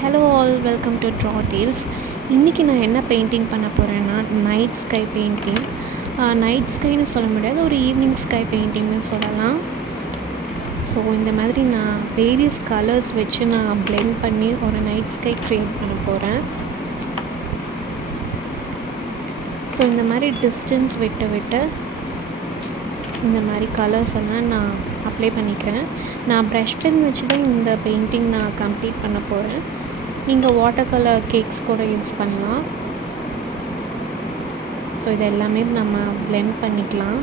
Hello all, welcome to drawtales. இன்றைக்கி நான் என்ன பெயிண்டிங் பண்ண போகிறேன்னா நைட் ஸ்கை பெயிண்டிங். நைட் ஸ்கைன்னு சொல்ல முடியாது, ஒரு ஈவினிங் ஸ்கை பெயிண்டிங்னு சொல்லலாம். ஸோ இந்த மாதிரி நான் வேரியஸ் கலர்ஸ் வச்சு நான் blend பண்ணி ஒரு நைட் ஸ்கை க்ரியேட் பண்ண போகிறேன். ஸோ இந்த மாதிரி டிஸ்டன்ஸ் விட்டு இந்த மாதிரி கலர்ஸ் எல்லாம் நான் அப்ளை பண்ணிக்கிறேன். நான் ப்ரஷ் பென் வச்சு தான் இந்த பெயிண்டிங் நான் கம்ப்ளீட் பண்ண போகிறேன். நீங்கள் வாட்டர் கலர் கேக்ஸ் கூட யூஸ் பண்ணலாம். ஸோ இது எல்லாமே நம்ம blend பண்ணிக்கலாம்.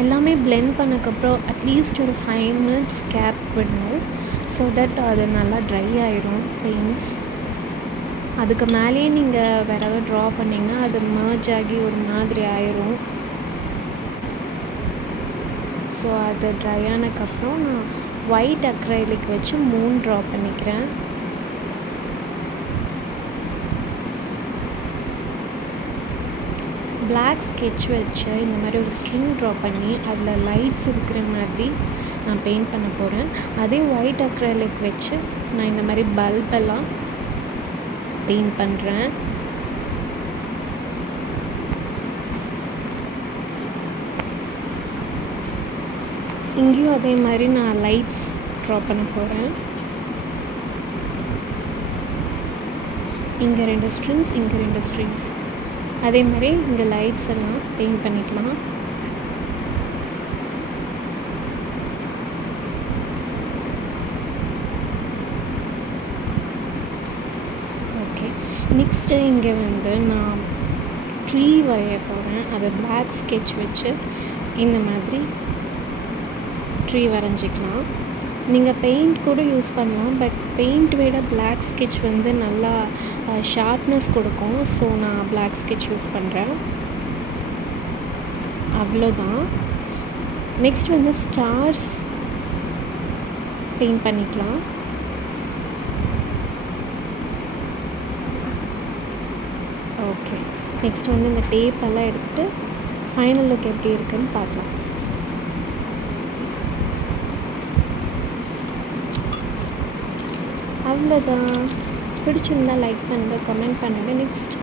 எல்லாமே blend பண்ணக்கப்புறம் அட்லீஸ்ட் ஒரு 5 minutes கேப் விடணும். ஸோ தட் அது நல்லா ட்ரை ஆயிரும் பெயிண்ட்ஸ். அதுக்கு மேலேயே நீங்கள் வேறு ஏதாவது ட்ரா பண்ணிங்கன்னா அது மர்ஜ் ஆகி ஒரு மாதிரி ஆயிரும். ஸோ அது ட்ரை ஆனதுக்கப்புறம் நான் ஒயிட் அக்ரைலிக் வச்சு 3 ட்ரா பண்ணிக்கிறேன். பிளாக் ஸ்கெட்ச் வச்சு இந்த மாதிரி ஒரு ஸ்ட்ரிங் ட்ரா பண்ணி அதில் லைட்ஸ் இருக்கிற மாதிரி நான் பெயிண்ட் பண்ண போகிறேன். அதே ஒயிட் அக்ரைலிக் வச்சு நான் இந்த மாதிரி பல்பெல்லாம் பெயிண்ட் பண்ணுறேன். இங்கேயும் அதே மாதிரி நான் லைட்ஸ் ட்ரா பண்ண போகிறேன். இங்கே 2 ஸ்ட்ரிங்ஸ், இங்கே 2 ஸ்ட்ரிங்ஸ். அதே மாதிரி இங்கே லைட்ஸ் எல்லாம் பெயிண்ட் பண்ணிக்கலாம். ஓகே, நெக்ஸ்ட்டு இங்கே நான் ட்ரீ வரைய போகிறேன். அதை பிளாக் ஸ்கெட்ச் வச்சு இந்த மாதிரி ட்ரீ வரைஞ்சிக்கலாம். நீங்கள் பெயிண்ட் கூட யூஸ் பண்ணலாம், பட் பெயிண்ட் விட பிளாக் ஸ்கெட்ச் நல்லா ஷார்ப்னஸ் கொடுக்கும். ஸோ நான் பிளாக் ஸ்கெட்ச் யூஸ் பண்ணுறேன். அவ்வளோதான். நெக்ஸ்ட் ஸ்டார்ஸ் பெயிண்ட் பண்ணிக்கலாம். ஓகே, நெக்ஸ்ட் இந்த டேப் எல்லாம் எடுத்துகிட்டு ஃபைனல் லுக் எப்படி இருக்குன்னு பார்க்கலாம். அவ்வளோதான். பிடிச்சிருந்தா லைக் பண்ணுங்கள், கமெண்ட் பண்ணுங்கள். நெக்ஸ்ட்